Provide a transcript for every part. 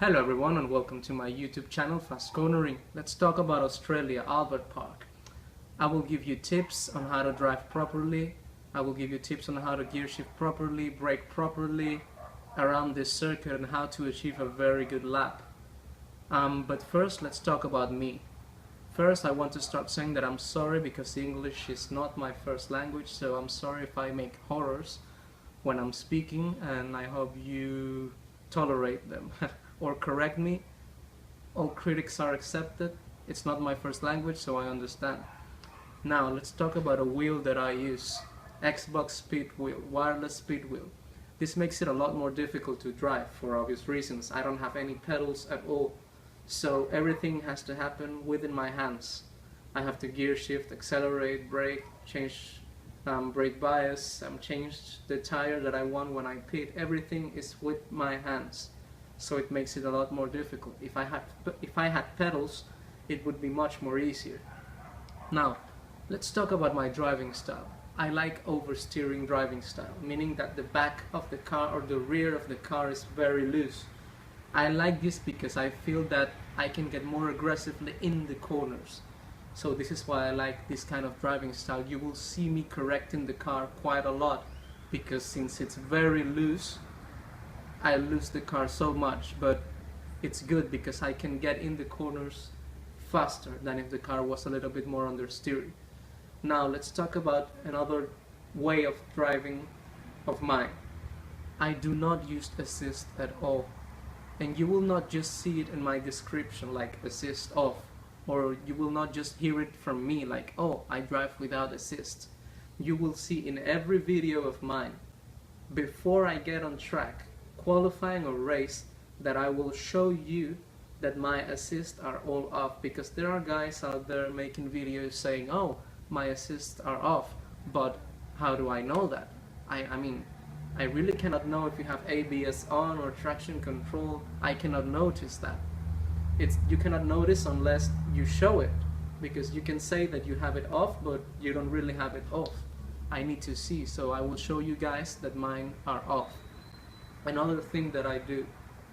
Hello everyone and welcome to my YouTube channel Fast Cornering. Let's talk about Australia, Albert Park. I will give you tips on how to drive properly. I will give you tips on how to gear shift properly, brake properly around this circuit and how to achieve a very good lap. But first let's talk about me. First I want to start saying that I'm sorry because English is not my first language, so I'm sorry if I make horrors when I'm speaking, and I hope you tolerate them or correct me. All critics are accepted. It's not my first language, so I understand. Now let's talk about a wheel that I use. Xbox speed wheel, wireless speed wheel. This makes it a lot more difficult to drive for obvious reasons. I don't have any pedals at all, so everything has to happen within my hands. I have to gear shift, accelerate, brake, change brake bias, change the tire that I want when I pit. Everything is with my hands, so it makes it a lot more difficult. If I had pedals, it would be much more easier. Now let's talk about my driving style. I like oversteering driving style, meaning that the back of the car or the rear of the car is very loose. I like this because I feel that I can get more aggressively in the corners. So this is why I like this kind of driving style. You will see me correcting the car quite a lot, because since it's very loose, I lose the car so much, but it's good because I can get in the corners faster than if the car was a little bit more understeery. Now let's talk about another way of driving of mine. I do not use assist at all, and you will not just see it in my description like assist off, or you will not just hear it from me like, oh, I drive without assist. You will see in every video of mine, before I get on track, qualifying or race, that I will show you that my assists are all off, because there are guys out there making videos saying, oh, my assists are off, but how do I know that? I mean, I really cannot know if you have ABS on or traction control. I cannot notice that. You cannot notice unless you show it, because you can say that you have it off, but you don't really have it off. I need to see, so I will show you guys that mine are off. Another thing that I do,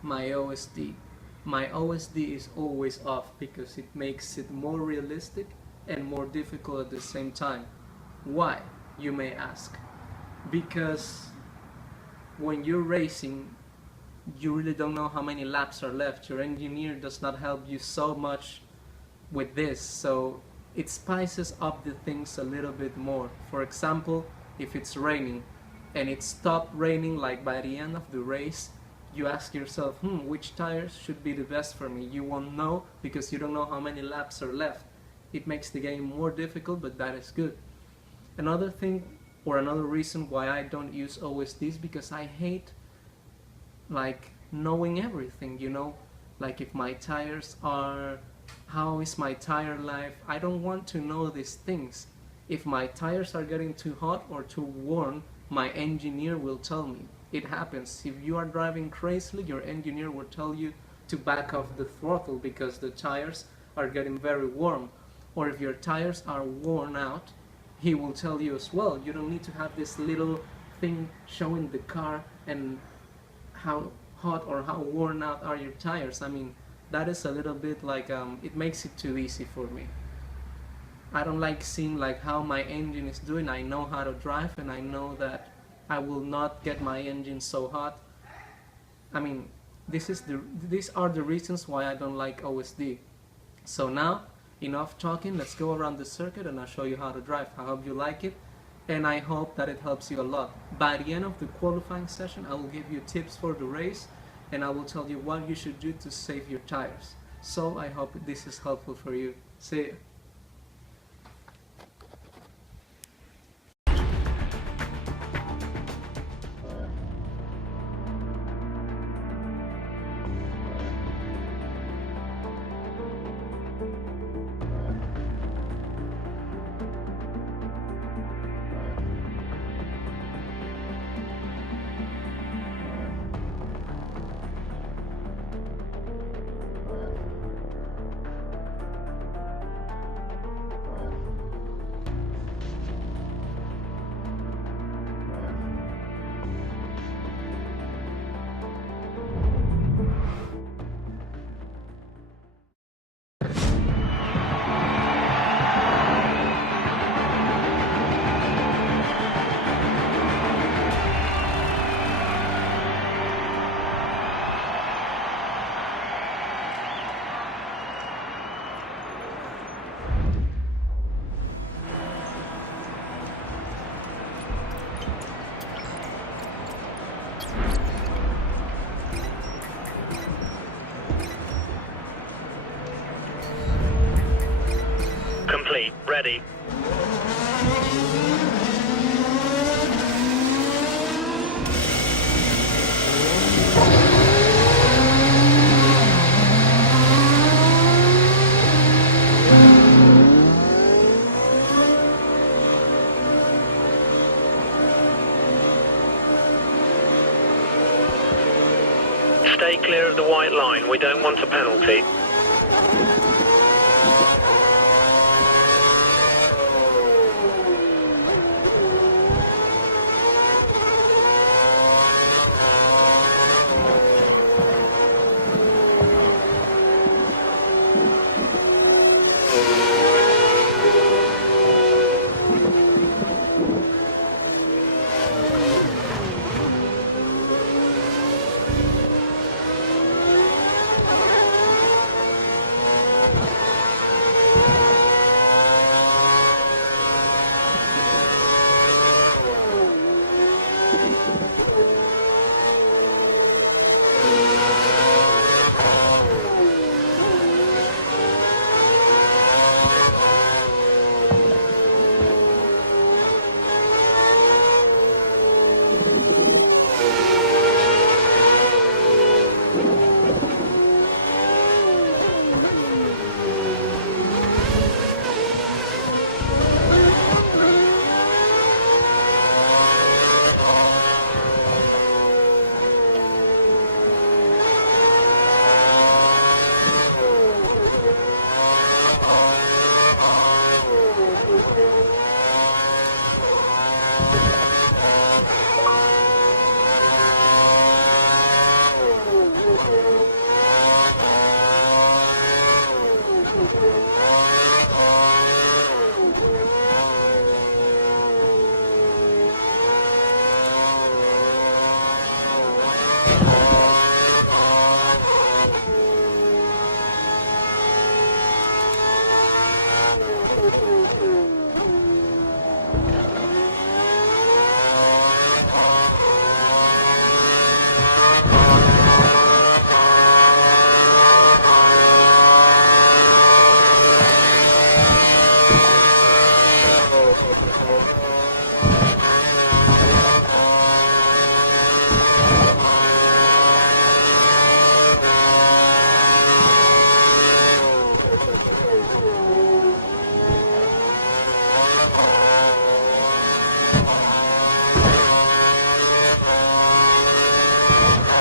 my OSD. My OSD is always off because it makes it more realistic and more difficult at the same time. Why, you may ask? Because when you're racing, you really don't know how many laps are left. Your engineer does not help you so much with this, so it spices up the things a little bit more. For example, if it's raining and it stopped raining like by the end of the race, you ask yourself, which tires should be the best for me? You won't know because you don't know how many laps are left. It makes the game more difficult, but that is good. Another thing, or another reason why I don't use OSDs, because I hate like knowing everything, you know, like if my tires are, how is my tire life? I don't want to know these things. If my tires are getting too hot or too warm, my engineer will tell me. It happens. If you are driving crazily, your engineer will tell you to back off the throttle because the tires are getting very warm. Or if your tires are worn out, he will tell you as well. You don't need to have this little thing showing the car and how hot or how worn out are your tires. I mean, that is a little bit like, it makes it too easy for me. I don't like seeing like how my engine is doing. I know how to drive, and I know that I will not get my engine so hot. I mean, these are the reasons why I don't like OSD. So now, enough talking, let's go around the circuit and I'll show you how to drive. I hope you like it, and I hope that it helps you a lot. By the end of the qualifying session, I will give you tips for the race, and I will tell you what you should do to save your tires. So I hope this is helpful for you. See you. ready. Stay clear of the white line, we don't want a penalty.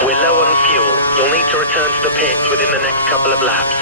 We're low on fuel. You'll need to return to the pits within the next couple of laps.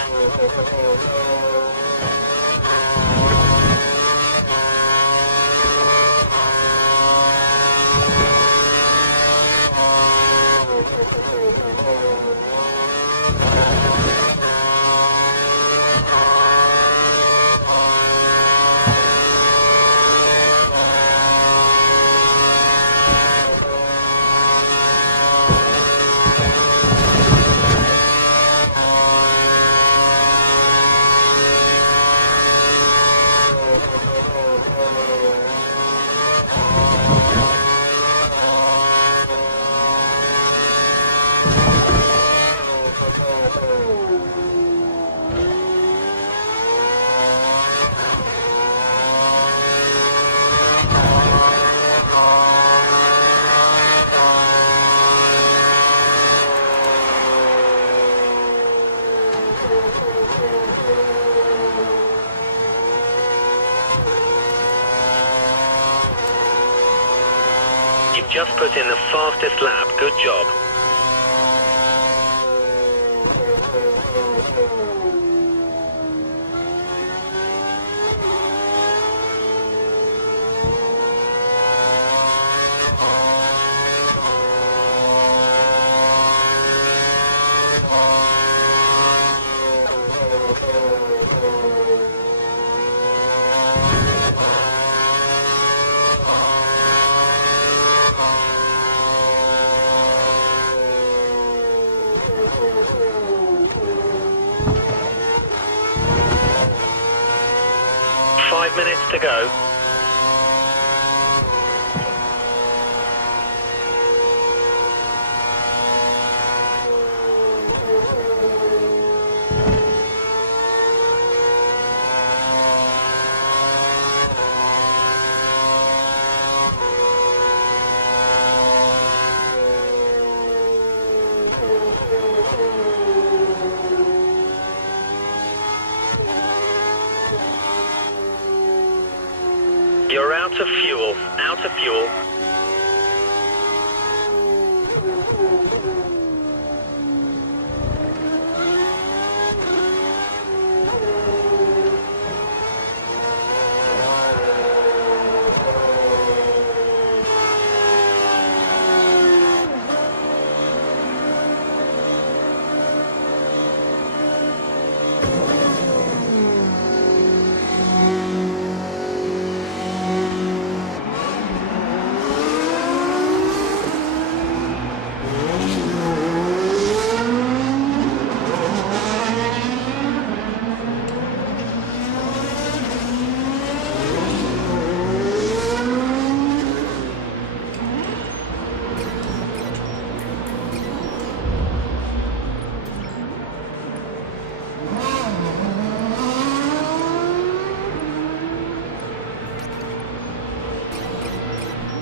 You've just put in the fastest lap. Good job. Minutes to go. You're out of fuel. Out of fuel.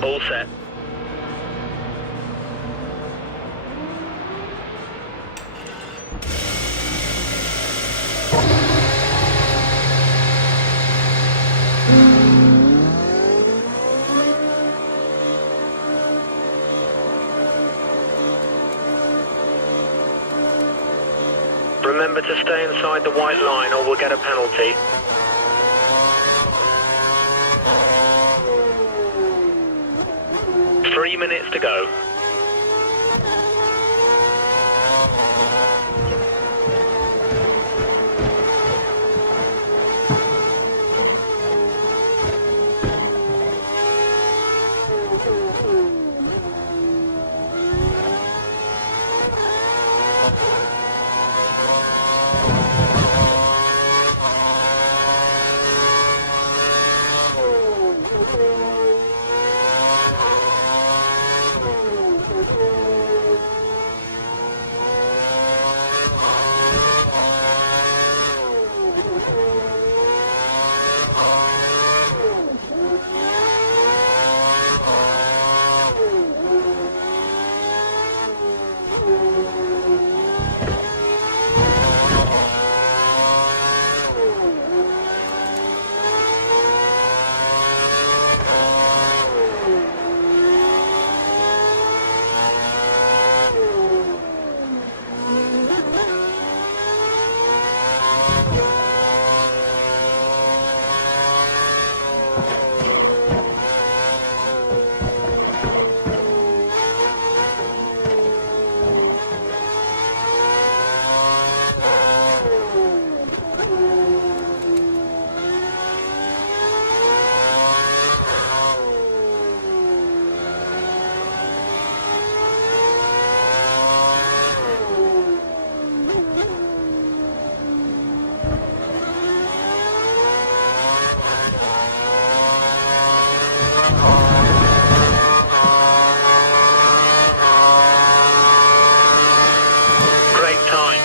All set. Remember to stay inside the white line or we'll get a penalty. Three minutes to go.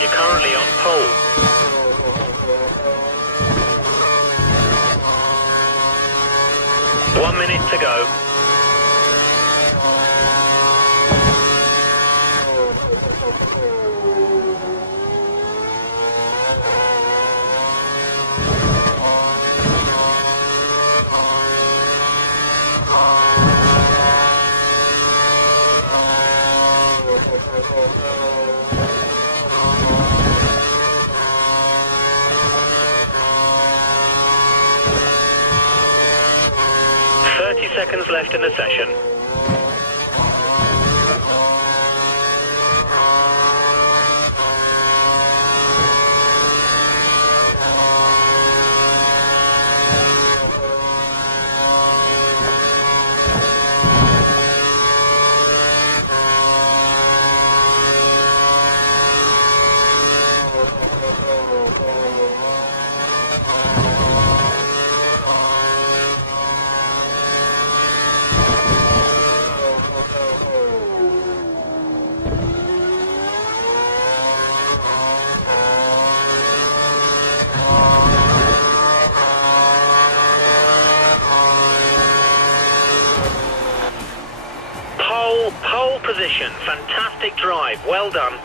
You're currently on pole. 1 minute to go. Seconds left in the session. Pole position, fantastic drive, well done.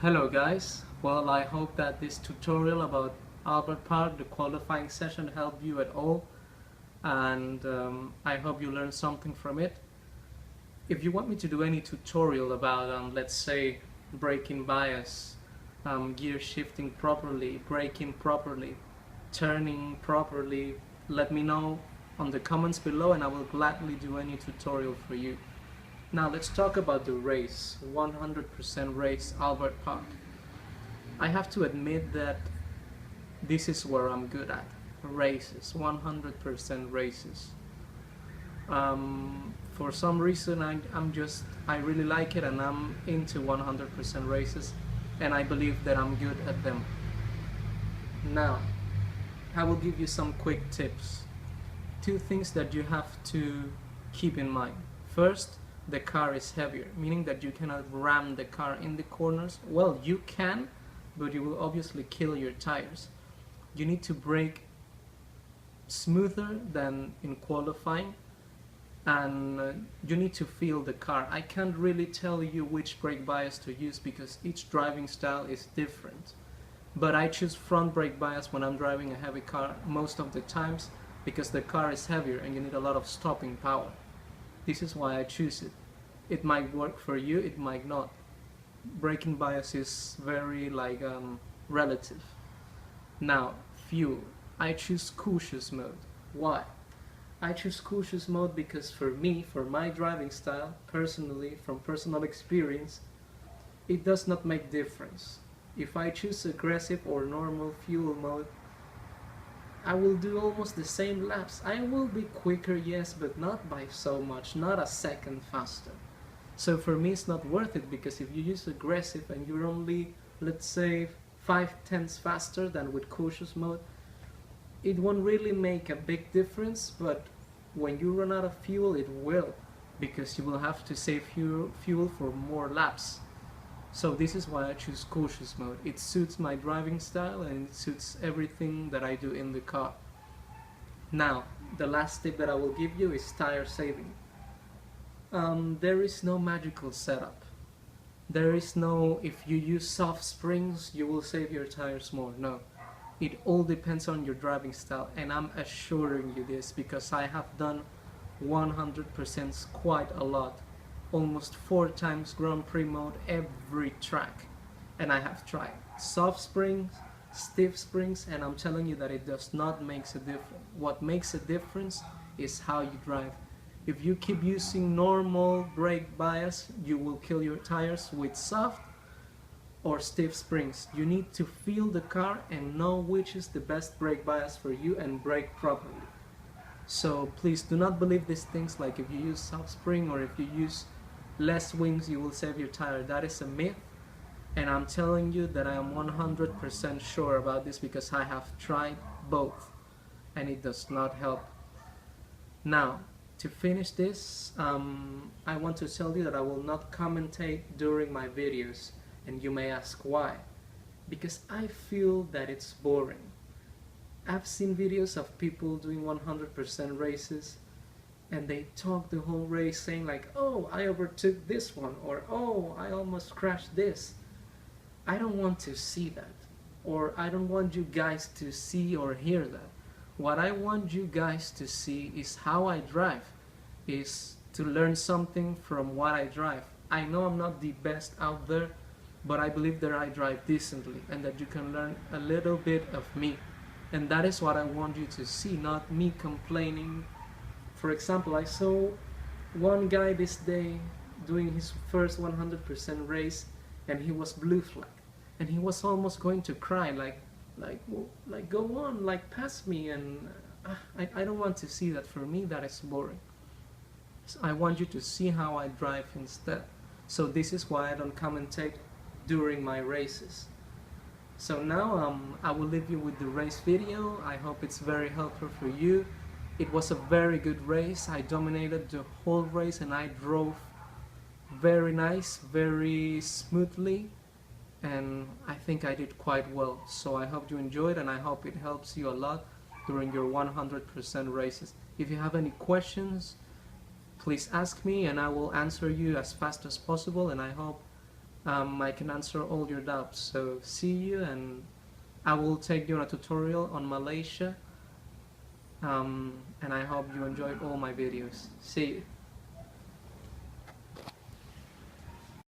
Hello guys, well I hope that this tutorial about Albert Park, the qualifying session, helped you at all, and I hope you learned something from it. If you want me to do any tutorial about let's say braking bias, gear shifting properly, braking properly, turning properly, let me know on the comments below and I will gladly do any tutorial for you. Now let's talk about the race, 100% race Albert Park. I have to admit that this is where I'm good at, races, 100% races. For some reason I really like it and I'm into 100% races and I believe that I'm good at them. Now, I will give you some quick tips. 2 things that you have to keep in mind. First, the car is heavier, meaning that you cannot ram the car in the corners. Well, you can, but you will obviously kill your tires. You need to brake smoother than in qualifying, and you need to feel the car. I can't really tell you which brake bias to use because each driving style is different. But I choose front brake bias when I'm driving a heavy car most of the times because the car is heavier and you need a lot of stopping power. This is why I choose it. It might work for you, it might not. Braking bias is very relative. Now, fuel. I choose cautious mode. Why? I choose cautious mode because for me, for my driving style, personally, from personal experience, it does not make difference. If I choose aggressive or normal fuel mode, I will do almost the same laps. I will be quicker, yes, but not by so much, not a second faster. So for me it's not worth it because if you use aggressive and you're only, let's say, 5/10 faster than with cautious mode, it won't really make a big difference, but when you run out of fuel it will, because you will have to save fuel for more laps. So this is why I choose cautious mode. It suits my driving style and it suits everything that I do in the car. Now, the last tip that I will give you is tire saving. There is no magical setup. There is no, if you use soft springs, you will save your tires more. No. It all depends on your driving style, and I'm assuring you this because I have done 100% quite a lot. Almost 4 times Grand Prix mode every track, and I have tried soft springs, stiff springs, and I'm telling you that it does not make a difference. What makes a difference is how you drive. If you keep using normal brake bias, you will kill your tires with soft or stiff springs. You need to feel the car and know which is the best brake bias for you and brake properly. So please do not believe these things like if you use soft spring or if you use less wings you will save your tire. That is a myth, and I'm telling you that I am 100% sure about this because I have tried both and it does not help. Now, to finish this, I want to tell you that I will not commentate during my videos, and you may ask why. Because I feel that it's boring. I've seen videos of people doing 100% races and they talk the whole race saying like, oh, I overtook this one, or oh, I almost crashed this. I don't want to see that, or I don't want you guys to see or hear that. What I want you guys to see is how I drive, is to learn something from what I drive. I know I'm not the best out there, but I believe that I drive decently and that you can learn a little bit of me. And that is what I want you to see, not me complaining. For example, I saw one guy this day doing his first 100% race and he was blue flag and he was almost going to cry like go on, like pass me, and I don't want to see that. For me that is boring. So I want you to see how I drive instead. So this is why I don't commentate during my races. So now I will leave you with the race video. I hope it's very helpful for you. It was a very good race. I dominated the whole race and I drove very nice, very smoothly, and I think I did quite well. So I hope you enjoyed and I hope it helps you a lot during your 100% races. If you have any questions, please ask me and I will answer you as fast as possible, and I hope I can answer all your doubts. So see you, and I will take you on a tutorial on Malaysia, and I hope you enjoyed all my videos. See you.